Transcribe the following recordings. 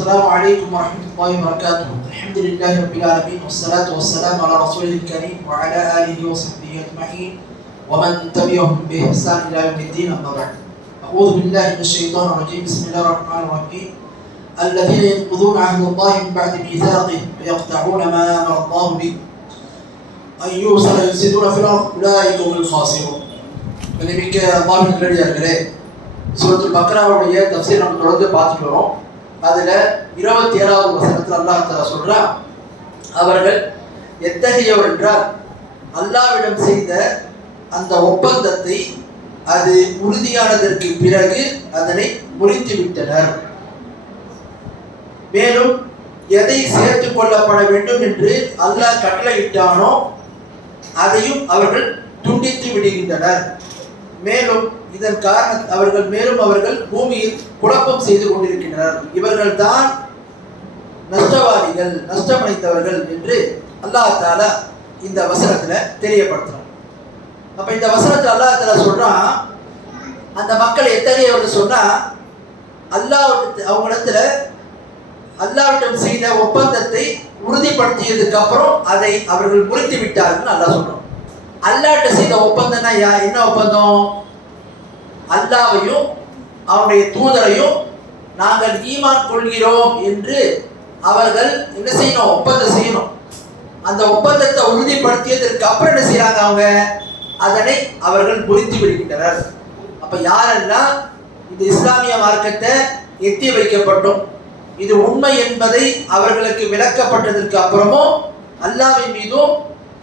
السلام عليكم ورحمة الله وبركاته. الحمد لله رب العالمين والصلاة والسلام على رسوله الكريم وعلى آله وصحبه أجمعين ومن تبعهم بإحسان إلى يوم الدين. أما بعد، أعوذ بالله من الشيطان الرجيم. بسم الله الرحمن الرحيم. الذين ينقضون عهد الله من بعد ميثاقه ويقطعون ما أمر الله به أن يوصل ويفسدون في الأرض أولئك هم الخاسرون. மிக்க அல்லாஹ்வின் நல்லடியார்களே, சூரத்துல் பக்ராவுடைய தஃப்சீர் நம்ம தொடர்ந்து பார்த்துட்டு வரோம். அதில் 27வது வசனத்தில் அல்லாஹ் தஆலா சொல்றான், அவர்கள் எத்தகையோர் என்றால் அல்லாஹ்விடம் செய்த அந்த ஒப்பந்தத்தை அது உறுதியானதற்கு பிறகு அதனை முறித்து விட்டனர். மேலும் எதை சேர்த்துக் கொள்ளப்பட வேண்டும் என்று அல்லாஹ் கட்டளையிட்டானோ அதையும் அவர்கள் துண்டித்து விடுகின்றனர். மேலும் இதன் காரணம் அவர்கள் பூமியில் குழப்பம் செய்து கொண்டிருக்கின்றனர். இவர்கள் தான் நஷ்டவாதிகள், நஷ்டமடைந்தவர்கள் என்று அல்லாஹ் தஆலா இந்த வசனத்துல தெரியப்படுத்துறான். அப்ப இந்த வசனத்துல அல்லாஹ் தஆலா சொல்றான், அந்த மக்கள் எத்தகையவர்கள் சொன்னா, அல்லாஹ்விடம் செய்த ஒப்பந்தத்தை உறுதிப்படுத்தியதுக்கு அப்புறம் அதை அவர்கள் முறித்து விட்டார்கள் அல்லாஹ் சொல்றான். அல்லாஹ்ட்ட செய்த ஒப்பந்தம்னா என்ன ஒப்பந்தம்? அல்லாஹ்வையும் அவனுடைய தூதரையும் நாங்கள் ஈமான் கொள்கிறோம் என்று அவர்கள் என்ன செய்யணும்? ஒப்பந்தம் செய்யணும். அந்த ஒப்பந்தத்தை உறுதிப்படுத்தியதற்கு அப்புறம் என்ன செய்யறாங்க? அவங்க அதனை அவர்கள் முறித்து விடுகின்றனர். அப்ப யாரெல்லாம் இந்த இஸ்லாமிய மார்க்கத்தை எத்தி வைக்கப்பட்டோம், இது உண்மை என்பதை அவர்களுக்கு விளக்கப்பட்டதற்கு அப்புறமும் அல்லாஹ்வின் மீதும்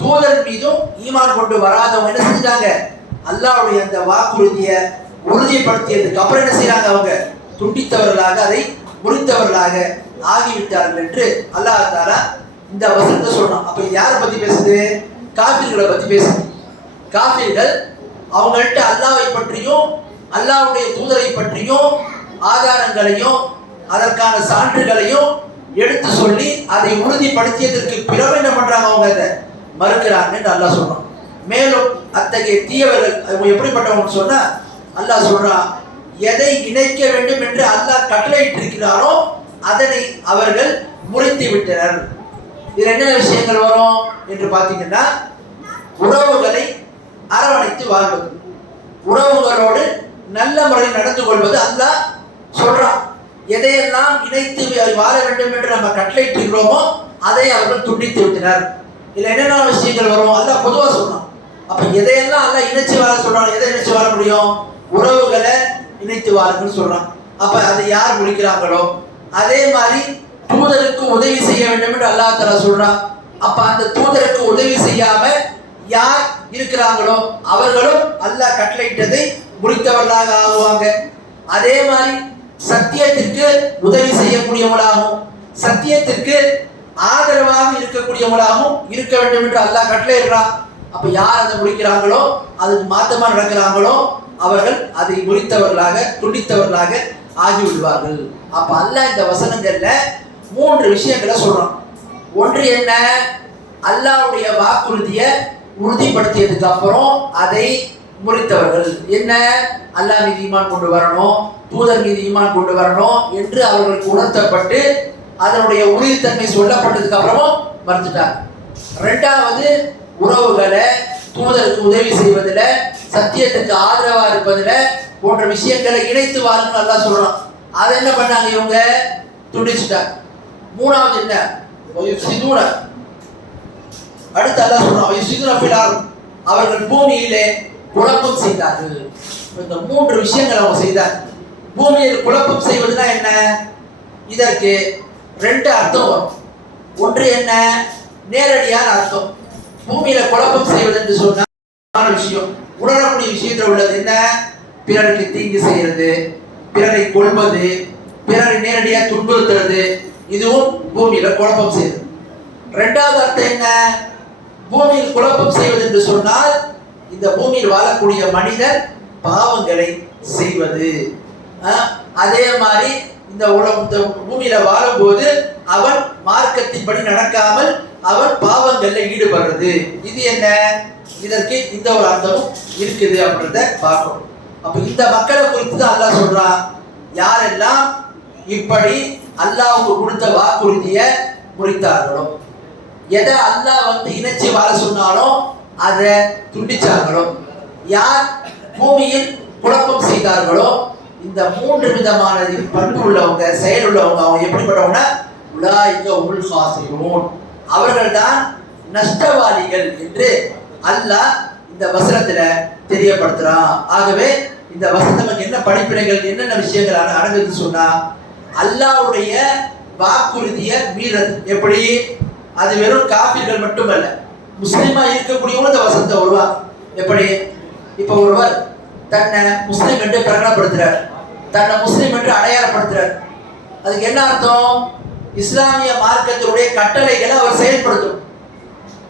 தூதர் மீதும் ஈமான் கொண்டு வராதவங்க என்ன செஞ்சாங்க? அல்லாஹ்வுடைய அந்த வாக்குறுதியை உறுதிப்படுத்தியதுக்கு அப்புறம் என்ன செய்யறாங்க? அவங்க துண்டித்தவர்களாக, அதை முறித்தவர்களாக ஆகிவிட்டார்கள் என்று அல்லாஹ் தஆலா இந்த வசனத்தை சொல்றான். அப்ப யாரை பத்தி பேசுது? காஃபிர்களை பத்தி பேசுது. காஃபிர்கள் அவங்கள்ட்ட அல்லாஹ்வை பற்றியும் அல்லாஹ்வுடைய தூதரை பற்றியும் ஆதாரங்களையும் அதற்கான சான்றுகளையும் எடுத்து சொல்லி அதை உறுதிப்படுத்தியதற்கு பிறகு என்ன பண்றாங்க? அவங்க அதை மறுக்கிறாங்க என்று அல்லாஹ் சொல்றான். மேலும் அத்தகைய தீயவர்கள் எப்படிப்பட்டவங்க சொன்னா, அல்லாஹ் சொல்றான், எதை இணைக்க வேண்டும் என்று அல்லாஹ் கட்டளையிட்டிருக்கிறாரோ அதனை அவர்கள் முறித்து விட்டனர். இதுல என்ன விஷயங்கள் வரும் என்று பார்த்தீங்கன்னா, உறவுகளை அரவணைத்து வாழ்வது, உறவுகளோடு நல்ல முறையில் நடந்து கொள்வது. அல்லாஹ் சொல்றான், எதையெல்லாம் இணைத்து வாழ வேண்டும் என்று நம்ம கட்டளையிட்டிருக்கிறோமோ அதை அவர்கள் துண்டித்து விட்டனர். இதுல என்னென்ன விஷயங்கள் வரும்? அல்லாஹ் பொதுவாக சொல்றான். அப்ப எதையெல்லாம் அல்லாஹ் இணைச்சு வாழ சொல்றான்? எதை இணைச்சு வாழ முடியும்? உறவுகளை இணைத்து வாழுங்கன்னு சொல்றான். அப்ப அதை யார் முடிக்கிறாங்களோ, அதே மாதிரி தூதருக்கு உதவி செய்ய வேண்டும் என்று அல்லாஹ் தஆலா சொல்றான். அப்ப அந்த தூதருக்கு உதவி செய்யாம யார் இருக்கிறாங்களோ அவர்களும் அல்லாஹ் கட்டளையிட்டதை முடித்தவர்களாக ஆகுவாங்க. அதே மாதிரி சத்தியத்திற்கு உதவி செய்யக்கூடியவங்களாகவும் சத்தியத்திற்கு ஆதரவாக இருக்கக்கூடியவங்களாகவும் இருக்க வேண்டும் என்று அல்லாஹ் கட்டளையிடுறான். அப்ப யார் அதை முடிக்கிறாங்களோ, அதுக்கு மாத்தமா நடக்கிறாங்களோ அவர்கள் அதை முறித்தவர்களாக, துண்டித்தவர்களாக ஆகிவிடுவார்கள். அப்ப அல்லாஹ் இந்த வசனங்கள்ல 3 விஷயங்களை சொல்றான். ஒன்று என்ன? அல்லாஹ்வுடைய வாக்குறுதியை உறுதிப்படுத்தியதுக்கு அப்புறம் அதை முறித்தவர்கள். என்ன? அல்லாஹ் மீது ஈமான் கொண்டு வரணும், தூதர் மீது ஈமான் கொண்டு வரணும் என்று அவர்களுக்கு உணர்த்தப்பட்டு அதனுடைய உறுதித்தன்மை சொல்லப்பட்டதுக்கு அப்புறமும் மறுத்துட்டாங்க. 2வது, உறவுகளை தூதருக்கு உதவி செய்வதில், சத்தியத்துக்கு ஆதரவா இருப்பதில் போன்ற விஷயங்களை இணைத்து வாருன்னு அல்லாஹ் சொல்றான். அதை என்ன பண்ணாங்க? இவங்க துண்டிச்சுட்டாங்க. 3வது என்ன? அடுத்து அல்லாஹ் சொல்றான், அவர்கள் பூமியிலே குழப்பம் செய்தார்கள். இந்த 3 விஷயங்கள் அவங்க செய்தார்கள். பூமியில் குழப்பம் செய்வதுனா என்ன? இதற்கு 2 அர்த்தம் வரும். ஒன்று என்ன? நேரடியான அர்த்தம். பூமியில குழப்பம் செய்வது என்று சொன்ன விஷயம், உணரக்கூடிய விஷயத்தில் உள்ளது என்ன? பிறருக்கு தீங்கு செய்யறது, பிறரை கொள்வது, பிறரை நேரடியாக துன்புறுத்துறது, இதுவும் பூமியில குழப்பம் செய்வது. 2வது அர்த்தம் என்ன? பூமியில் குழப்பம் செய்வது என்று சொன்னால் இந்த பூமியில் வாழக்கூடிய மனிதன் பாவங்களை செய்வது. அதே மாதிரி இந்த பூமியில வாழும்போது அவன் மார்க்கத்தின்படி நடக்காமல் அவன் பாவங்கள்ல ஈடுபடுறது. இது என்ன? இதற்கு இந்த ஒரு அர்த்தமும் இருக்குது அப்படின்றத பார்க்கணும். அப்ப இந்த மக்களை குறித்து தான் அல்லாஹ் சொல்றான், யாரெல்லாம் இப்படி அல்லாஹ்வுக்கு கொடுத்த வாக்குறுதியை முறித்தார்களோ, எதை அல்லாஹ் இணைச்சி வாழ சொன்னாலும் அதை துண்டிச்சாங்களோ, யார் பூமியில் குழப்பம் செய்தார்களோ, இந்த 3 விதமான பண்பு உள்ளவங்க, செயல் உள்ளவங்க, அவங்க எப்படிப்பட்டவங்க? உலாயிக உல் ஹாசிரூன், அவர்கள்தான் நஷ்டவாளிகள் என்று அல்லாஹ் இந்த வசனத்துல தெரியப்படுத்துறான். ஆகவே இந்த வசனம் நமக்கு என்ன படிப்பினைகள், என்னென்ன விஷயங்கள் அடங்குதுன்னு சொன்னா, அல்லாஹ்வுடைய வாக்குறுதியை மீறது எப்படி? அது வெறும் காபிர்கள் மட்டுமல்ல, முஸ்லிமா இருக்கக்கூடியவங்க இந்த வசனத்தை வருவாங்க. எப்படி? இப்ப ஒருவர் தன்னை முஸ்லிம் என்று பிரகடனப்படுத்துறார், தன்னை முஸ்லிம் என்று அடையாளப்படுத்துறார். அதுக்கு என்ன அர்த்தம்? இஸ்லாமிய மார்க்கத்தினுடைய கட்டளைகளை அவர் செயல்படுத்தும்.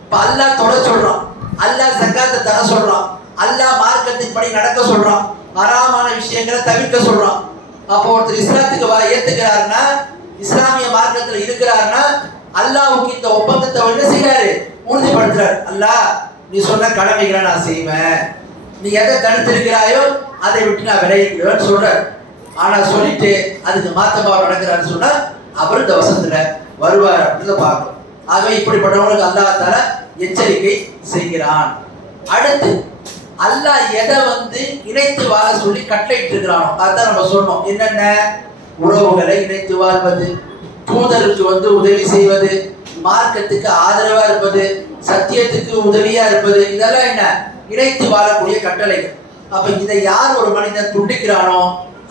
இப்ப அல்லாஹ் தொட சொல்றான், அல்லாஹ் ஜக்காத்தை தர சொல்றான், அல்லாஹ் மார்க்கத்தின் படி நடக்க சொல்றான், ஹராமான விஷயங்களை தவிர்க்க சொல்றான். அப்போ ஒருத்தர் இஸ்லாத்துக்கு ஏத்துக்கிறாருன்னா, இஸ்லாமிய மார்க்கத்தில் இருக்கிறாருன்னா, அல்லாஹ்வுக்கு இந்த ஒப்பந்தத்தை என்ன செய்யறாரு? உறுதிப்படுத்துறாரு. அல்லாஹ் நீ சொன்ன கடமைகளை நான் செய்வேன், நீ எதை தடுத்திருக்கிறாயோ அதை விட்டு நான் விலகிக்கிறேன்னு சொல்றாரு. ஆனா சொல்லிட்டு அதுக்கு மாத்தமா நடக்கிறான்னு சொன்னா அவர் இந்த வசனத்துல வருவார் அப்படின்னு பார்க்கணும். ஆகவே இப்படிப்பட்டவங்களுக்கு அல்லாஹ் தஆலா எச்சரிக்கை செய்கிறான். அடுத்து அல்லாஹ் எதை இணைத்து வாழ சொல்லி கட்டளையிட்டு இருக்கிறானோ அதான் நம்ம சொன்னோம். என்னென்ன? உறவுகளை இணைத்து வாழ்வது, தூதருக்கு உதவி செய்வது, மார்க்கத்துக்கு ஆதரவா இருப்பது, சத்தியத்துக்கு உதவியா இருப்பது, இதெல்லாம் என்ன? இணைத்து வாழக்கூடிய கட்டளைகள். அப்ப இதை யார் ஒரு மனிதன் துண்டிக்கிறானோ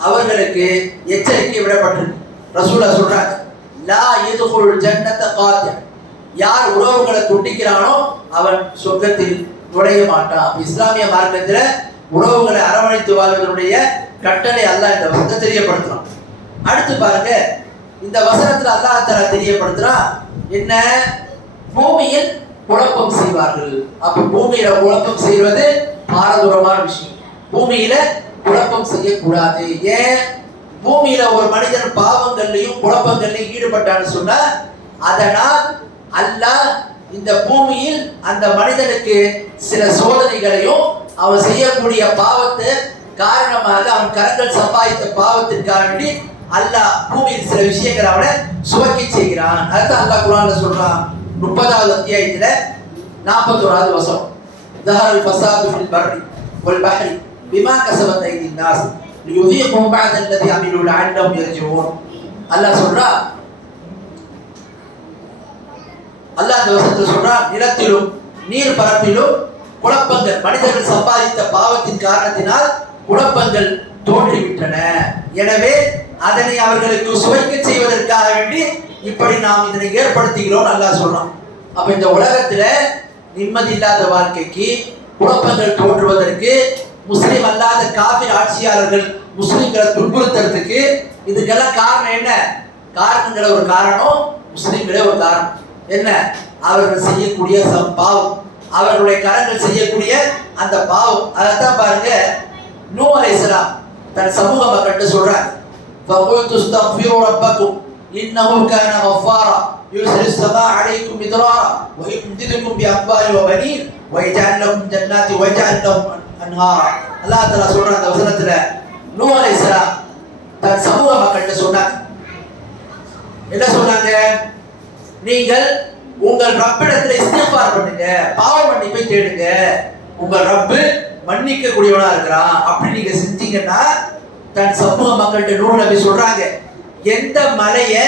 அவர்களுக்கு எச்சரிக்கை விடப்பட்டிருக்கு. ரசூலா சொல்றாங்க, லா யதுகுல் ஜன்னத காத்தி, யார் உறவுகளை துண்டிக்கிறானோ அவன் சொர்க்கத்தில் நுழைய மாட்டான். இஸ்லாமிய மார்க்கத்துல உறவுகளை அரவணைத்து வாழ்வதனுடைய கட்டளை அல்லாஹ் இந்த வசனத்தை தெரியப்படுத்துறான். அடுத்து பாருங்க, இந்த வசனத்துல அல்லாஹ் தஆலா தெரியப்படுத்துறான் என்ன? பூமியில் குழப்பம் செய்வார்கள். அப்ப பூமியில குழப்பம் செய்வது பாரதூரமான விஷயம். பூமியில குழப்பம் செய்யக்கூடாது. ஏன்? பூமியில ஒரு மனிதன் பாவங்கள்லையும் குழப்பங்கள்லையும் ஈடுபட்டான்னு சொன்னா, அதனால் அல்லாஹ் இந்த பூமியில் அந்த மனிதனுக்கு சில சோதனைகளையும், அவன் செய்யக்கூடிய பாவத்தை காரணமாக அவன் கரங்கள் சம்பாதித்த பாவத்திற்காக வேண்டி அல்லாஹ் பூமியில் சில விஷயங்களை அவனை சுமக்கி செய்கிறான். அதுதான் அல்லாஹ் குர்ஆன்ல சொல்றான். 30வது அத்தியாயத்துல 41வது வசனம், ظهر الفساد في البر والبحر بما كسبت ايدي الناس ليذيقهم بعض الذي عملوا لعلهم يرجعون. அல்லாஹ் சொல்றான், அல்லாஹ் இந்த வசனத்துல சொல்றான், நிலத்திலும் நீர் பரப்பிலும் குழப்பங்கள், மனிதர்கள் சம்பாதித்த பாவத்தின் காரணத்தினால் குழப்பங்கள் தோன்றிவிட்டன. எனவே அதனை அவர்களுக்கு சுவைக்க செய்வதற்காக வேண்டி இப்படி நாம் இதனை ஏற்படுத்துகிறோம் அல்லாஹ் சொல்றான். அப்ப இந்த உலகத்துல நிம்மதி இல்லாத வாழ்க்கைக்கு, குழப்பங்கள் தோன்றுவதற்கு, முஸ்லிம் அல்லாத காபிர் ஆட்சியாளர்கள் முஸ்லிம்களை துன்புறுத்துறதுக்கு, இதுக்கெல்லாம் காரணம் என்ன? காரணங்களை ஒரு காரணம், முஸ்லிம்களே ஒரு காரணம். என்ன? அவர்கள் செய்யக்கூடிய பாவம், அவர்களுடைய கரங்கள் செய்யக்கூடிய அந்த பாவம். அதைத்தான் பாருங்க, நூஹ் அலைஹிஸ்ஸலாம் தன் சமூக மக்கள்கிட்ட சொல்றாங்க, فَقُلْتُ اسْتَغْفِرُوا رَبَّكُمْ إِنَّهُ كَانَ غَفَّارًا يُرْسِلِ السَّمَاءَ عَلَيْكُمْ مِدْرَارًا وَيُمْدِدْكُمْ بِأَمْوَالٍ وَبَنِينَ وَيَجْعَلْ لَكُمْ جَنَّاتٍ وَيَجْعَلْ لَكُمْ أَنْهَارًا. அல்லாஹ் தஆலா சொல்ற அந்த வசனத்துல நூஹ் அலைஹிஸ்ஸலாம் தன் சமூக மக்கள்கிட்ட சொன்னாங்க. என்ன சொன்னாங்க? நீங்கள் உங்கள் ரப்பிடத்துல இஸ்திக்பார் பண்ணுங்க, பாவ மன்னிப்பை தேடுங்க, உங்கள் ரப்பு மன்னிக்க கூடியவனா இருக்கிறான். அப்படி நீங்க செஞ்சீங்கன்னா, தன் சமூக மக்கள்கிட்ட நூஹ் நபி சொல்றாங்க, எந்த மலையை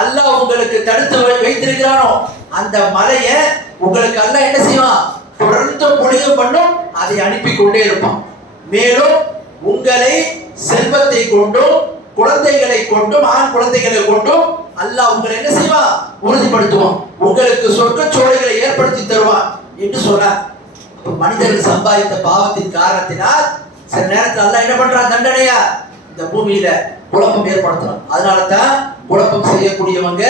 அல்லாஹ் உங்களுக்கு தடுத்து வைத்திருக்கிறானோ அந்த மலையை உங்களுக்கு அல்லாஹ் என்ன செய்வான்? தொடர்ந்து பொழிவு பண்ணும், அதை அனுப்பி கொண்டே இருப்பான். மேலும் உங்களை செல்வத்தை கொண்டும் குழந்தைகளை கொண்டும், ஆண் குழந்தைகளை கொண்டும் அல்லாஹ் உங்களை என்ன செய்வான்? உறுதிப்படுத்துவான், உங்களுக்கு சொர்க்க சோலைகளை ஏற்படுத்தி தருவான் என்று சொன்னார். மனிதர்கள் சம்பாதித்த பாவத்தின் காரணத்தினால் சில நேரத்தில் அல்லாஹ் என்ன பண்றான்? தண்டனையா இந்த பூமியில குழப்பம் ஏற்படுத்தணும். அதனால தான் குழப்பம் செய்யக்கூடியவங்க,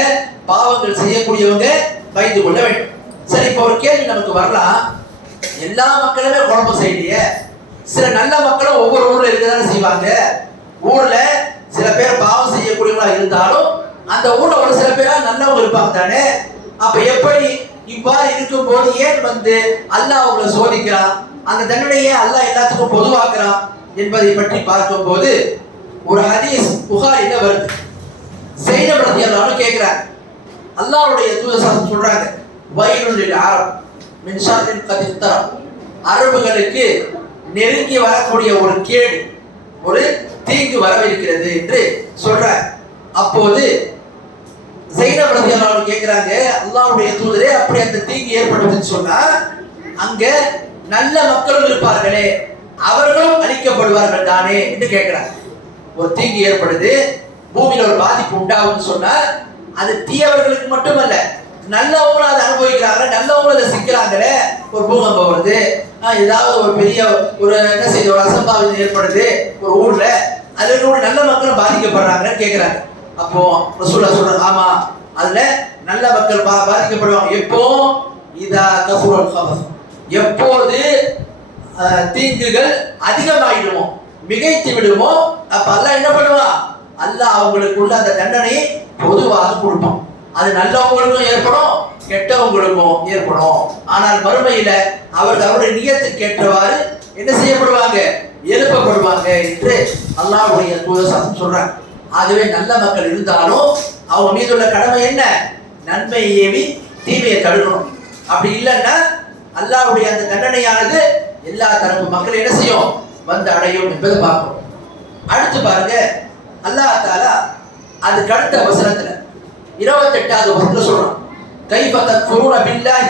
பாவங்கள் செய்யக்கூடியவங்க பயந்து கொள்ள வேண்டும். சரி, இப்ப ஒரு கேள்வி நமக்கு வரலாம், எல்லா மக்களுமே குழப்பம் செய்யலையே, சில நல்ல மக்களும் ஒவ்வொரு ஊர்ல இருக்கதானே செய்வாங்க. ஊர்ல சில பேர் பாவம் செய்யக்கூடியவங்களா இருந்தாலும் அந்த ஊர்ல ஒரு சில பேரா நல்லவங்க இருப்பாங்க தானே. அப்ப எப்படி இவ்வாறு இருக்கும் போது ஏன் அல்லாஹ் அவங்களை சோதிக்கிறான்? அந்த தண்டனையை அல்லாஹ் எல்லாத்துக்கும் பொதுவாக்குறான் என்பதை பற்றி பார்க்கும் போது ஒரு ஹதீஸ் புகாரில வருது. ஸைனப் ரலியல்லாஹு அன்ஹு கேக்குறாங்க. அல்லாஹ்வுடைய தூதர் சொல்றாங்க, வயலுல் லில் அரப் மின் ஷர்ரின் கத் இக்தரப். அரபுகளுக்கு நெருங்கி வரக்கூடிய ஒரு கேடு, ஒரு தீங்கு வரவிருக்கிறது என்று சொல்றாங்க. அப்போது ஸைனப் ரலியல்லாஹு அன்ஹு கேக்குறாங்க, அல்லாஹ்வுடைய தூதரே, அப்படி அந்த தீங்கு ஏற்படுதுன்னு சொன்னா அங்க நல்ல மக்களும் இருப்பார்களே, அவர்களும் அழிக்கப்படுவார்கள் தானே என்று கேட்கிறாங்க. ஒரு தீங்கு ஏற்படுது, பூமியில ஒரு பாதிப்பு உண்டாகும்னு சொன்னா அது தீயவர்களுக்கு மட்டுமல்ல, நல்லவங்களும் அதை அனுபவிக்கிறாங்க, நல்லவங்களும் அதை சிக்கிறாங்களே. ஒரு பூகம்பம் வருது, ஏதாவது ஒரு பெரிய ஒரு என்ன செய்யுது, ஒரு அசம்பாவிதம் ஏற்படுது ஒரு ஊர்ல, அதுல கூட நல்ல மக்களும் பாதிக்கப்படுறாங்கன்னு கேட்கிறாங்க. அப்போ ரசூலுல்லாஹ் சொல்றாங்க, ஆமா, அதுல நல்ல மக்கள் பாதிக்கப்படுவாங்க. எப்போ இதா கஃபுரல் கஃபஸ், எப்போது தீங்குகள் அதிகமாயிடுமோ, மிகைத்து விடுமோ, அப்ப அல்லாஹ் என்ன பண்ணுவான், அல்லாஹ் அவங்களுக்குள்ள அந்த தண்டனையை பொதுவாக கொடுப்பான். அது நல்லவங்களுக்கும் ஏற்படும், கெட்டவங்களுக்கும் ஏற்படும். ஆனால் மறுமையில அவர்கள் அவருடைய நியத்துக்கு ஏற்றவாறு என்ன செய்யப்படுவாங்க, எழுப்பப்படுவாங்க என்று அல்லாஹ்வுடைய தூதர் சொல்றாங்க. ஆகவே நல்ல மக்கள் இருந்தாலும் அவங்க மீது உள்ள கடமை என்ன, நன்மையை ஏவி தீமையை தடுக்கணும். அப்படி இல்லைன்னா அல்லாஹ்வுடைய அந்த தண்டனையானது எல்லா தரப்பு மக்கள் என்ன செய்யும், வந்து அடையும் என்பதை பார்க்கணும். அடுத்து பாருங்க, அல்லாஹ் தஆலா அதுக்கு அடுத்த வசனத்துல 28வது வசனத்துல சொல்றான், கைஃப தக்ஃபுரூன பில்லாஹி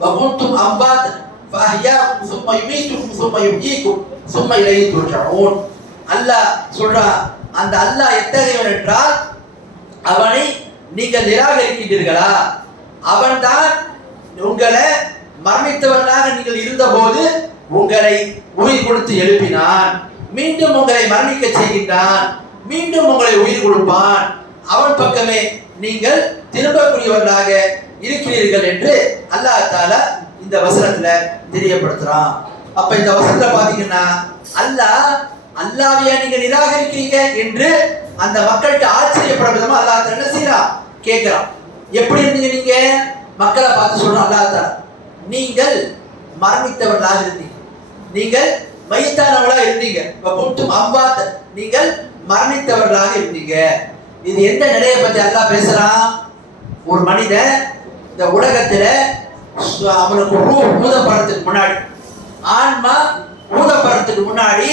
வ குன்தும் அம்வாத் ஃபஅஹ்யாக்கும் ஸும்ம யுமீத்துக்கும் ஸும்ம யுஹ்யீக்கும் ஸும்ம இலைஹி துர்ஜஊன். அல்லாஹ் சொல்றான், அந்த அல்லாஹ் எத்தகையவன் என்றால், அவனை நீங்கள் நிராகரிக்கின்றீர்களா, அவன்தான் உங்களை மரணித்தவர்களாக நீங்கள் இருந்தபோது உங்களை உயிர் கொடுத்து எழுப்பினான், மீண்டும் உங்களை மரணிக்க செய்கின்றான், மீண்டும் உங்களை உயிர் கொடுப்பான், அவன் பக்கமே நீங்கள் திரும்பக்கூடியவர்களாக இருக்கிறீர்கள் என்று அல்லாஹ் தஆலா இந்த வசனத்துல தெரியப்படுத்துறான். அப்ப இந்த வசனத்துல பாத்தீங்கன்னா அல்லாஹ்வையா நீங்க நிராகரிக்கிறீங்க என்று அந்த மக்கள்கிட்ட ஆச்சரியப்பட விதமா அல்லாஹ் தஆலா என்ன செய்யறான், கேட்கிறான். எப்படி இருந்தீங்க நீங்க, மக்களை பார்த்து சொல்றான் அல்லாஹ் தஆலா, நீங்கள் மரணித்தவர்களாக இருந்தீங்க, நீங்கள் மைத்தானவர்களாக இருந்தீங்க, அம்வாத், நீங்கள் மரணித்தவர்களாக இருந்தீங்க. இது எந்த நிலையை பத்தி அல்லாஹ் பேசுறான், ஒரு மனிதன் இந்த உலகத்துல அவனுக்கு ஊதப்படுறதுக்கு முன்னாடி, ஆன்மா ஊதப்படுறதுக்கு முன்னாடி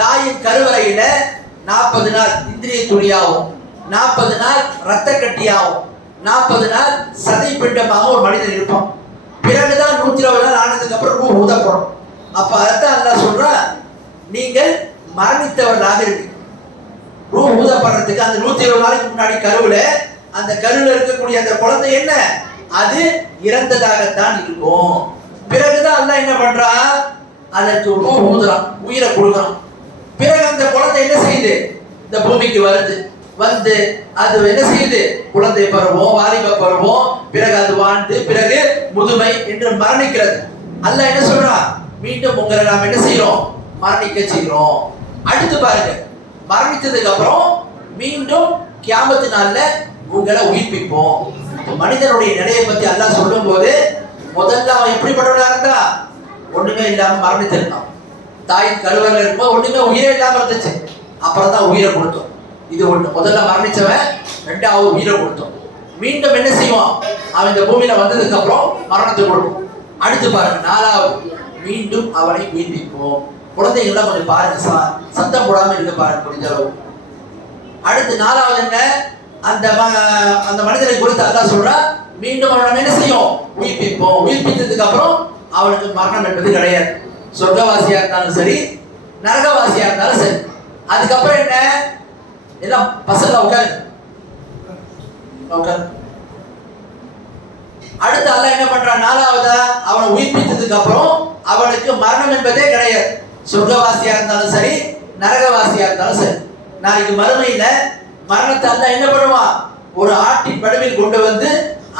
தாயின் கருவறையில 40 நாள் இந்திரிய துளியாகும், 40 நாள் ரத்த கட்டியாகும், 40 நாள் சதை பிண்டமாக ஒரு மனிதன் இருப்பான். பிறகுதான் 120 நாள் ஆனதுக்கு அப்புறம் ரூ ஊதப்படும். அப்ப அதான் அல்லாஹ் சொல்றான், நீங்கள் மரணித்தவர்களாக இருக்கு. ரூ ஊதப்படுறதுக்கு அந்த 120 நாளைக்கு முன்னாடி கருவுல, அந்த கருவுல இருக்கக்கூடிய அந்த குழந்தை என்ன, அது இறந்ததாகத்தான் இருக்கும். பிறகுதான் அல்லாஹ் என்ன பண்றான், அதற்கு ரூ ஊதுறான், உயிரை கொடுக்குறான். பிறகு அந்த குழந்தை என்ன செய்யுது, இந்த பூமிக்கு வருது, வந்து அது என்ன செய்யுது, குழந்தை பருவம், வாலிப பருவம், பிறகு அது வாழ்ந்து பிறகு முதுமை என்று மரணிக்கிறது. அல்லாஹ் என்ன சொல்றான், மீண்டும் உங்களை நாம் என்ன செய்யறோம், மரணிக்க செய்கிறோம். அடுத்து பாருங்க, மரணித்ததுக்கு அப்புறம் மீண்டும் கியாமத்து நாள்ல உங்களை உயிர்ப்பிப்போம். மனிதனுடைய நிலையை பத்தி அல்லாஹ் சொல்லும் போது, முதல்ல அவன் எப்படிப்பட்டவனா இருந்தா, ஒண்ணுமே இல்லாம மரணித்திருந்தான். தாயின் கருவறையில் இருக்கும்போது ஒண்ணுமே உயிரே இல்லாம இருந்துச்சு, அப்புறம் தான் உயிரை கொடுத்தோம். இது ஒண்ணு, முதல்ல மரணிச்சவன், ரெண்டாவது உயிரை கொடுத்தோம். மீண்டும் என்ன செய்வான், அவன் இந்த பூமியில வந்ததுக்கு அப்புறம் மரணத்தை கொடுக்கும். அடுத்து பாருங்க, 4வது, மீண்டும் அவனை உயிர்ப்பிப்போம். குழந்தைகள்லாம் கொஞ்சம் பாருங்க, சத்தம் போடாம இருக்க பாருங்க முடிஞ்ச அளவு. அடுத்து 4வது என்ன, அந்த மனிதனை குறித்து அல்லாஹ் சொல்றா, மீண்டும் அவனை என்ன செய்யும், உயிர்ப்பிப்போம். உயிர்ப்பித்ததுக்கு அப்புறம் அவனுக்கு மரணம் என்பது கிடையாது. சொர்க்கவாசியா இருந்தாலும் சரி, நரகவாசியா இருந்தாலும் சரி. அதுக்கப்புறம் என்ன, எல்லாம் பசங்க உட்காரு. அடுத்து அல்லாஹ் என்ன பண்றான், 4வதா அவனை உயிர்ப்பித்ததுக்கு அப்புறம் அவனுக்கு மரணம் என்பதே கிடையாது. சொர்க்கவாசியா இருந்தாலும் சரி, நரகவாசியா இருந்தாலும் சரி. நாளைக்கு மறுமையில மரணத்தை அல்லாஹ் என்ன பண்ணுவான், ஒரு ஆட்டின் வடிவில் கொண்டு வந்து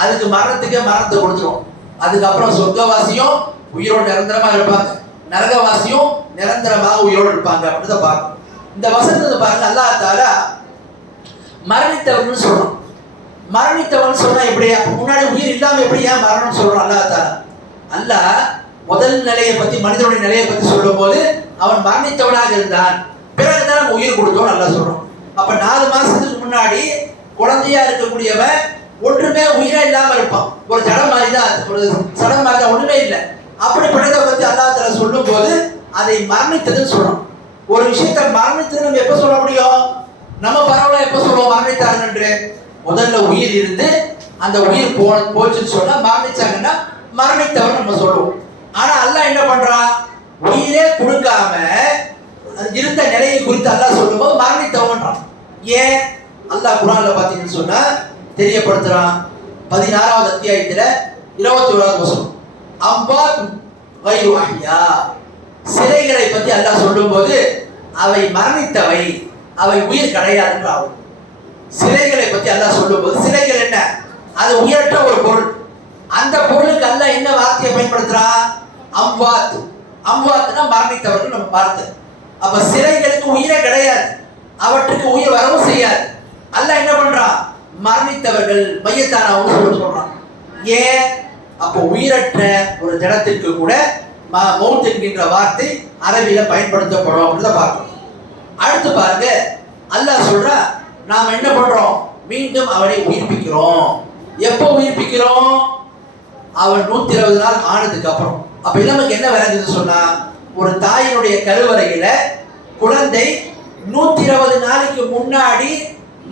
அதுக்கு மரணத்துக்கே மரணத்தை கொடுத்துருவோம். அதுக்கப்புறம் சொர்க்கவாசியும் உயிரோடு நிரந்தரமா இருப்பாங்க, நரகவாசியும் நிரந்தரமாக உயிரோடு இருப்பாங்க. அப்படிதான் பார்க்கணும். இந்த வசனத்தை பாருங்க, அல்லாஹ் தஆலா மரணித்தவன் சொல்றான். மரணித்தவன் சொன்னா எப்படி, முன்னாடி உயிர் இல்லாம எப்படி ஏன் மரணம் சொல்றான் அல்லாஹ் தஆலா? அல்லாஹ் முதல் நிலையை பத்தி, மனிதனுடைய நிலையை பத்தி சொல்லும் போது அவன் மரணித்தவனாக இருந்தான், பிறகுதான் உயிர் கொடுத்தோம் நல்லா சொல்றோம். அப்ப 4 மாசத்துக்கு முன்னாடி குழந்தையா இருக்கக்கூடியவன் ஒன்றுமே உயிரே இல்லாம இருப்பான். ஒரு ஜடம் மாதிரி தான், ஒரு சடம் மாதிரி தான், ஒண்ணுமே இல்லை. அப்படிப்பட்டதை பத்தி அல்லாஹ் தஆலா சொல்லும் போது அதை மரணித்ததுன்னு சொல்றோம். ஒரு விஷயத்தை மரணித்தது நம்ம எப்ப சொல்ல முடியும்? நம்ம பரவாயில்ல எப்ப சொல்லுவோம் மரணித்தாங்க என்று? முதல்ல உயிர் இருந்து அந்த உயிர் போச்சுன்னு சொன்னா மரணிச்சாங்கன்னா மரணித்தவர் நம்ம சொல்லுவோம். ஆனா அல்லாஹ் என்ன பண்றான்? உயிரே கொடுக்காம இருந்த நிலையை குறித்து அல்லாஹ் சொல்லும்போது மரணித்தவன்றான். ஏன்? அல்லாஹ் குர்ஆன்ல பாத்தீங்கன்னு சொன்னா தெரியப்படுத்துறான். 16வது அத்தியாயத்துல 21வது வசனம், அம்பாத் கைரு அஹ்யா, சிலைகளை பத்தி அல்லாஹ் சொல்லும்போது அவை மரணித்தவை, அவை உயிர் கிடையாதுன்னு ஆகும். சிலைகளை பத்தி அல்லாஹ் சொல்லும்போது, சிலைகள் என்ன? அது உயிரற்ற ஒரு பொருள். அந்த பொருளுக்கு அல்லாஹ் என்ன வார்த்தையை பயன்படுத்துறான்? அம்வாத். அம்வாத்னா மரணித்தவர்கள் நம்ம பார்த்து. அப்ப சிலைகளுக்கு உயிரே கிடையாது, அவற்றுக்கு உயிர் வரவும் செய்யாது. அல்லாஹ் என்ன பண்றான்? மரணித்தவர்கள் மையத்தானவங்க சொல்றான். ஏன்? அப்போ உயிரற்ற ஒரு ஜடத்திற்கு கூட மௌத் என்கின்ற வார்த்தை அரபியில பயன்படுத்தப்படும் அப்படின்னு பார்க்கணும். அடுத்து பாருங்க, அல்லாஹ் சொல்றா நாம என்ன பண்றோம்? மீண்டும் அவனை உயிர்ப்பிக்கிறோம். எப்போ உயிர்ப்பிக்கிறோம்? அவன் 120 நாள் ஆனதுக்கு அப்புறம். அப்ப நமக்கு என்ன விளங்குது சொன்னா, ஒரு தாயினுடைய கருவறையில குழந்தை 120 நாளைக்கு முன்னாடி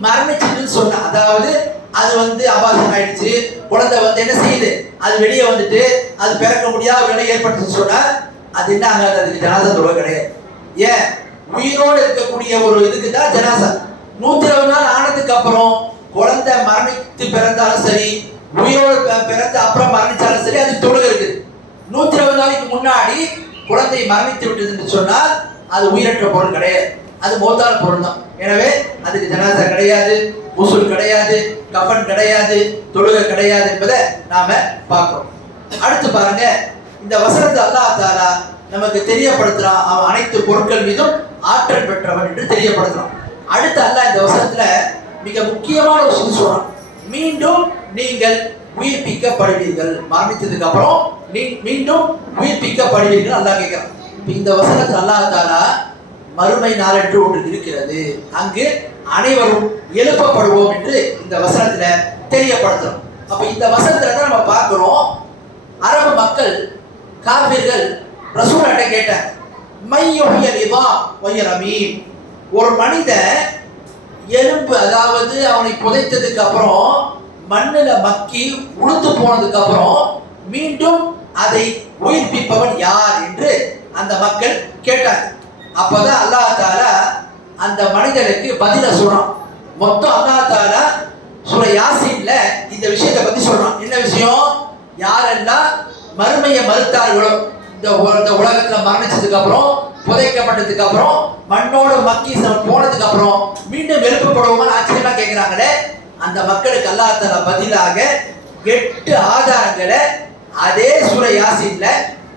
மரணிச்சுன்னு சொன்னா, அதாவது அது அபாசம் ஆயிடுச்சு, குழந்தை என்ன செய்யுது, அது வெளியே வந்துட்டு அது பிறக்க முடியாத நிலை ஏற்பட்டுன்னு சொன்னா அது என்ன ஆகாது? அதுக்கு ஜனாசா தொழுகை கிடையாது. ஏன்? உயிரோடு இருக்கக்கூடிய ஒரு இதுக்கு தான் ஜனாசா. 120 நாள் ஆனதுக்கு அப்புறம் குழந்தை மரணித்து பிறந்தாலும் சரி, உயிரோடு பிறந்த அப்புறம் மரணிச்சாலும் சரி, அது தொழுகை இருக்குது. 120 நாளைக்கு முன்னாடி குழந்தை மரணித்து விட்டதுன்னு சொன்னால் அது உயிரற்ற பொருள் கிடையாது, அது மௌத்தான பொருள் தான். எனவே அதுக்கு ஜனாசா கிடையாது, உசுல் கிடையாது, கஃபன் கிடையாது, தொழுகை கிடையாது என்பதை நாம பார்க்கிறோம். அடுத்து பாருங்க, இந்த வசனத்தை அல்லாஹ் தஆலா நமக்கு தெரியப்படுத்துறான், அவன் அனைத்து பொருட்கள் மீதும் ஆற்றல் பெற்றவன் என்று தெரியப்படுத்துறான். அடுத்து அல்லாஹ் இந்த வசனத்துல மிக முக்கியமான ஒரு விஷயம் சொல்றான், மீண்டும் நீங்கள் உயிர்ப்பிக்கப்படுவீர்கள். மரணித்ததுக்கு அப்புறம் மீண்டும் உயிர்ப்பிக்கப்படுவீர்கள் அல்லாஹ் கேட்கிறான். இந்த வசனத்தில் அல்லாஹ் தஆலா மறுமை நாள் என்று ஒன்று இருக்கிறது, அங்கு அனைவரும் எழுப்பப்படுவோம் என்று இந்த வசனத்துல தெரியப்படுத்துறோம். அப்ப இந்த வசனத்துல தான் நம்ம பார்க்கிறோம், அரபு மக்கள் காபிர்கள் ரசூலுல்லாஹ்ட்ட கேட்டாங்க, மையுஹியல் இதாம் வஹிய ரமீம், ஒரு மனிதன் எலும்பு, அதாவது அவனை புதைத்ததுக்கு அப்புறம் மண்ணுல மக்கி உளுத்து போனதுக்கு அப்புறம் மீண்டும் அதை உயிர்ப்பிப்பவன் யார் என்று அந்த மக்கள் கேட்டாங்க. அப்பதான் அல்லாஹ் தஆலா அந்த மனிதனுக்கு பதில சொல்றான். மொத்தம் அல்லாஹ் தஆலா சூரா யாசீன்ல இந்த விஷயத்தை பத்தி சொல்றான். என்ன விஷயம்? யாரெல்லாம் மறுமையை மறுத்தார்களோ, இந்த உலகத்துல மரணிச்சதுக்கு அப்புறம், புதைக்கப்பட்டதுக்கு அப்புறம், மண்ணோட மக்கி போனதுக்கு அப்புறம் மீண்டும் எழுப்பப்படுவோம்னு ஆச்சரியமா கேட்கிறாங்களே, அந்த மக்களுக்கு அல்லாஹ் தஆலா பதிலாக 8 ஆதாரங்களை அதே சூரா யாசீன்ல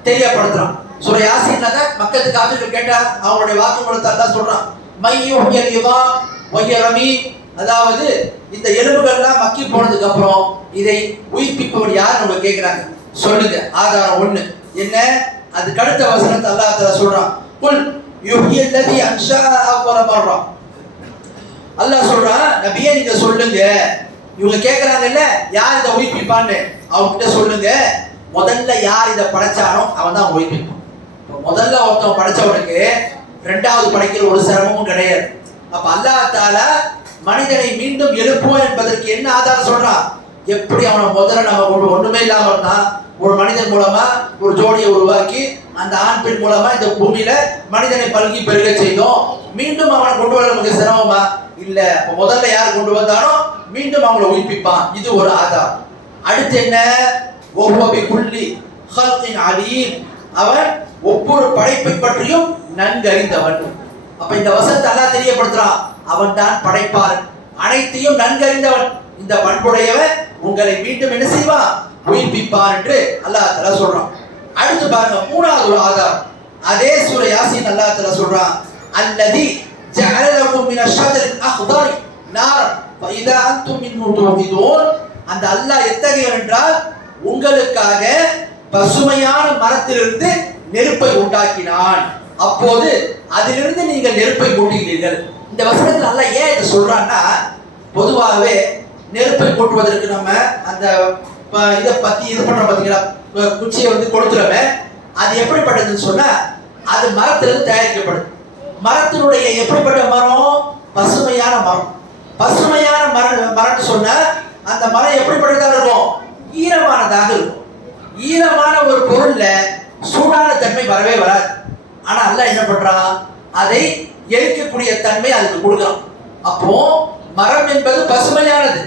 தெரியப்படுத்துறான். சூரா யாசீன்ல தான் மக்களுக்கு காபிர்கள் கேட்டார், அவங்களுடைய வாக்குமூலத்தை அல்லாஹ் சொல்றான், மையுஹியல் இதாம் வஹிய ரமீம், அதாவது இந்த எலும்புகள்லாம் மக்கி போனதுக்கு அப்புறம் இதை உயிர்ப்பிப்பவர் யார் நம்ம கேட்கிறாங்க. சொல்லுங்க ஆதாரம் 1 என்ன? அதுக்கு அடுத்த வசனத்தை அல்லாஹ் தஆலா சொல்றான், குல் யுஹ்யில்லதி அன்ஷா அவ்வல மர்ரா. அல்லாஹ் சொல்றான், நபியே நீங்க சொல்லுங்க, இவங்க கேட்கறாங்கல்ல யார் இதை உயிர்ப்பிப்பான்னு, அவங்க கிட்ட சொல்லுங்க, முதல்ல யார் இதை படைச்சானோ அவன் தான் உயிர்ப்பிப்பான். முதல்ல ஒருத்தன் படைச்சவனுக்கு இரண்டாவது படைக்கிற ஒரு சிரமமும் கிடையாது. அப்ப அல்லாஹ் தஆலா மனிதனை மீண்டும் எழுப்புவோம் என்பதற்கு என்ன ஆதாரம் சொல்றான்? எப்படி அவனை முதல்ல நம்ம ஒண்ணுமே இல்லாம இருந்தான், ஒரு மனிதன் மூலமா ஒரு ஜோடியை உருவாக்கி அந்த ஆண் பெண் மூலமா இந்த பூமியில மனிதனை பல்கி பெருக செய்தோம், மீண்டும் அவனை கொண்டு வர நமக்கு சிரமமா? இல்ல. முதல்ல யார் கொண்டு வந்தானோ மீண்டும் அவங்களை உயிர்ப்பிப்பான். இது ஒரு ஆதாரம். அடுத்து என்ன? ஒவ்வொரு குள்ளி ஹல்கின் அலீம், அவன் ஒவ்வொரு படைப்பை பற்றியும் நன்கு அறிந்தவன். அப்ப இந்த வசனத்தை அல்லாஹ் தெரியப்படுத்துறான், அவன் தான் படைப்பாளன், அனைத்தையும் நன்கு அறிந்தவன். இந்த பண்புடையவன் உங்களை மீண்டும் என்ன செய்வான்? உயிர்ப்பிப்பான் என்று அல்லாஹ் தஆலா சொல்றான். அடுத்து பாருங்க, 3வது ஒரு ஆதாரம் அதே சூரா யாசீன் அல்லாஹ் தஆலா சொல்றான், அல்லதி ஜஅல லக்கும் மின ஷஜரில் அக்தரி நாரன் ஃபஇதா அன்தும் மின்ஹு தூகிதூன். அந்த அல்லாஹ் எத்தகையவன் என்றால், உங்களுக்காக பசுமையான மரத்திலிருந்து நெருப்பை உண்டாக்கினான், அப்போது அதிலிருந்து நீங்கள் நெருப்பை மூட்டுகிறீர்கள். இந்த வசனத்தில் அல்லாஹ் ஏன் இதை சொல்றான்னா, பொதுவாகவே நெருப்பை கூட்டுவதற்கு நம்ம அந்த இதை பத்தி இது பண்றோம் பார்த்தீங்களா, குச்சியை வந்து கொடுத்துறோமே, அது எப்படிப்பட்டதுன்னு சொன்னா அது மரத்திலிருந்து தயாரிக்கப்படுது. மரத்தினுடைய எப்படிப்பட்ட மரம்? பசுமையான மரம். பசுமையான மரம்னு சொன்னா அந்த மரம் எப்படிப்பட்டதாக இருக்கும்? ஈரமானதாக இருக்கும். ஈரமான ஒரு பொருள்ல சூடான தன்மை வரவே வராது. ஆனா அல்லாஹ் என்ன பண்றான்? அதை எரிக்கக்கூடிய தன்மை அதுக்கு கொடுக்கலாம். அப்போ மரம் என்பது பசுமையானது.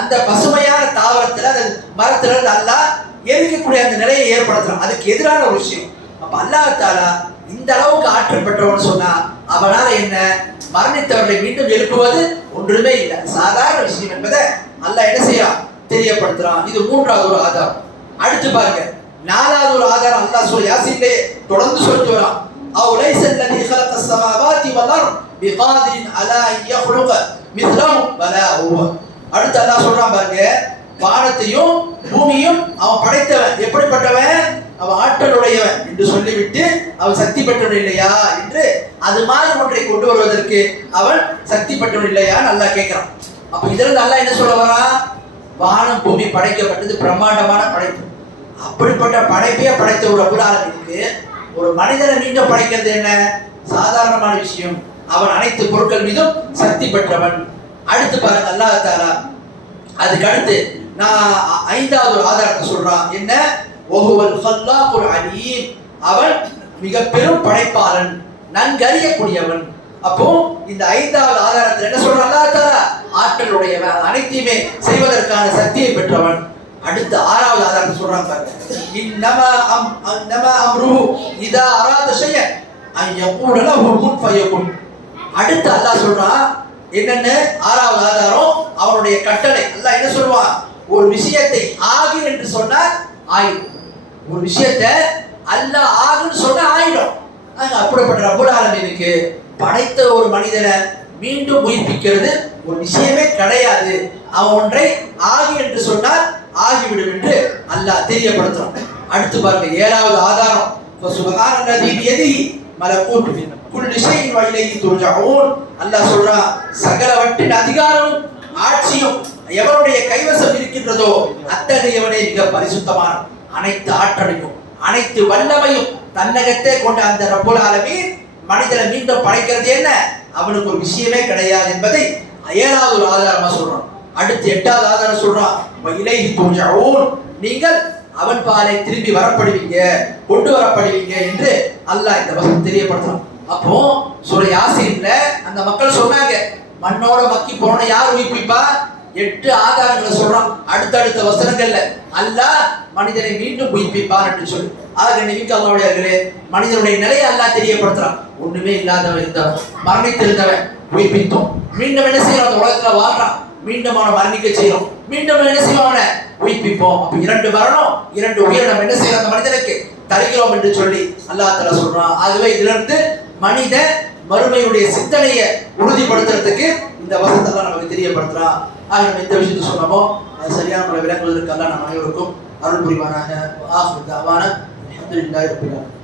அந்த பசுமையான தாவரத்துல அந்த மரத்துல அல்லாஹ் எரிக்கக்கூடிய அந்த நிலையை ஏற்படுத்துறான். அதுக்கு எதிரான ஒரு விஷயம். அப்ப அல்லாஹ் தஆலா இந்த அளவுக்கு ஆற்றல் பெற்றவன் சொன்னா அவனால என்ன? மரணித்தவர்களை மீண்டும் எழுப்புவது ஒன்றுமே இல்லை, சாதாரண விஷயம் என்பதை அல்லாஹ் என்ன செய்யறான்? தெரியப்படுத்துறான். இது மூன்றாவது ஒரு ஆதாரம். அடுத்து பாருங்க, நாலாவது ஒரு ஆதாரம் அல்லாஹ் சொல்ல யாசீன்லே தொடர்ந்து சொல்லிட்டு வரான். அவ் லைஸ அல்லதி خلق السماوات والارض بقادر على ان يخلق مثلهم بلى هو. அடுத்து அல்லாஹ் சொல்றான் பாருங்க, வானத்தையும் பூமியும் அவன் படைத்தவன். எப்படிப்பட்டவன்? அவன் ஆற்றலுடையவன் என்று சொல்லிவிட்டு அவன் சக்தி பெற்றவன் இல்லையா என்று அது மாதிரி ஒன்றை கொண்டு வருவதற்கு அவன் சக்தி பெற்றவன் இல்லையா அல்லாஹ் கேட்கிறான். அப்ப இதிலிருந்து அல்லாஹ் என்ன சொல்ல வரான்? வானம் பூமி படைக்கப்பட்டது பிரம்மாண்டமான படைப்பு. அப்படிப்பட்ட படைப்பையே படைத்த ஒரு ரப்புல் ஆலமீனுக்கு ஒரு மனிதனை மீண்டும் படைக்கிறது என்ன சாதாரணமான விஷயம்? அவன் அனைத்து பொருட்கள் மீதும் சக்தி பெற்றவன். அடுத்து பாருங்க, அல்லாஹ் தஆலா அதுக்கு அடுத்து நான் ஐந்தாவது ஒரு ஆதாரத்தை சொல்றான். என்ன? வஹுவல் ஹல்லாகுல் அலீம். அவன் மிக பெரும் படைப்பாளன், நன்கறியக்கூடியவன். அப்போ இந்த ஐந்தாவது ஆதாரத்தில் என்ன சொல்றான்? அல்லாஹ் தஆலா ஆற்றலுடையவன், அனைத்தையுமே செய்வதற்கான சக்தியை பெற்றவன். அடுத்து ஆறாவது ஆதாரத்தை சொல்றான் பாருங்க, இன்னமா அம்ருஹு இதா அராத ஷைஅன் அன் யகூல லஹு குன் ஃபயகுன். அடுத்து அல்லாஹ் சொல்றான் என்னன்னு? ஆறாவது ஆதாரம் அவனுடைய கட்டளை. அல்லாஹ் என்ன சொல்வான்? ஒரு விஷயத்தை ஆகு என்று சொன்னால் ஆயிடும். ஒரு விஷயத்தை அல்லாஹ் ஆகுன்னு சொன்னா ஆயிடும். அப்படிப்பட்ட ரப்புல் ஆலமீனுக்கு படைத்த ஒரு மனிதனை மீண்டும் உயிர்ப்பிக்கிறது ஒரு விஷயமே கிடையாது. அவன் ஒன்றை ஆகி என்று சொன்னால் ஆகிவிடும் என்று அல்லாஹ் தெரியப்படுத்துறான். அடுத்து பாருங்க, ஏழாவது ஆதாரம், சுப்ஹானல்லதீ பியதிஹி மலக்கூத்து குல்லி ஷைஇன் வ இலைஹி துர்ஜஊன். அல்லாஹ் சொல்றான், சகலவற்றின் அதிகாரமும் ஆட்சியும் எவனுடைய கைவசம் இருக்கின்றதோ அத்தகையவனே மிக பரிசுத்தமான, அனைத்து ஆற்றலையும் அனைத்து வல்லமையும் தன்னகத்தே கொண்ட அந்த ரப்புல் ஆலமீன் மனிதனை மீண்டும் படைக்கிறது என்ன அவனுக்கு ஒரு விஷயமே கிடையாது என்பதை ஏழாவது ஒரு ஆதாரமா சொல்றான். அடுத்து எட்டாவது ஆதாரம் சொல்றான், இலைஹி துர்ஜஊன். நீங்கள் அவன் பாலை திரும்பி வரப்படுவீங்க, கொண்டு வரப்படுவீங்க என்று அல்லாஹ் இந்த வசனம் தெரியப்படுத்துறான். அப்போ சூரா யாசீன்ல அந்த மக்கள் சொன்னாங்க, மண்ணோட மக்கி போன யார் உயிர்ப்பிப்பா? 8 ஆதாரங்களை சொல்றான். அடுத்தடுத்த வசனங்கள்ல அல்லாஹ் மனிதனை மீண்டும் உயிர்ப்பிப்பார் என்று சொல்லி ஆக நபிக்கு அல்லாஹ்வுடைய மனிதனுடைய நிலையை அல்லாஹ் தெரியப்படுத்துறான். ஒண்ணுமே இல்லாதவன் இருந்தவன், மரணித்திருந்தவன் உயிர்ப்பித்தோம். மீண்டும் என்ன செய்யறோம்? அந்த உலகத்துல வாழ்றான், மீண்டும் அவனை மரணிக்க செய்யறோம், மீண்டும் என்ன செய்வோம்? அவனை உயிர்ப்பிப்போம். அப்ப 2 மரணம் 2 உயிர் நம்ம என்ன செய்யறோம்? அந்த மனிதனுக்கு தருகிறோம் என்று சொல்லி அல்லாஹ் தஆலா சொல்றான். ஆகவே இதிலிருந்து மனித மறுமையுடைய சிந்தனையை உறுதிப்படுத்துறதுக்கு இந்த வசனத்தெல்லாம் நமக்கு தெரியப்படுத்துறான். ஆக நம்ம எந்த விஷயத்தை சொன்னோமோ அது சரியான முறை விளங்குவதற்கு அல்லாஹ் நம்ம அனைவருக்கும் அருள் புரிவானாக. ஆஹிரு தஅவானா அல்ஹம்துலில்லாஹி ரப்பில் ஆலமீன்.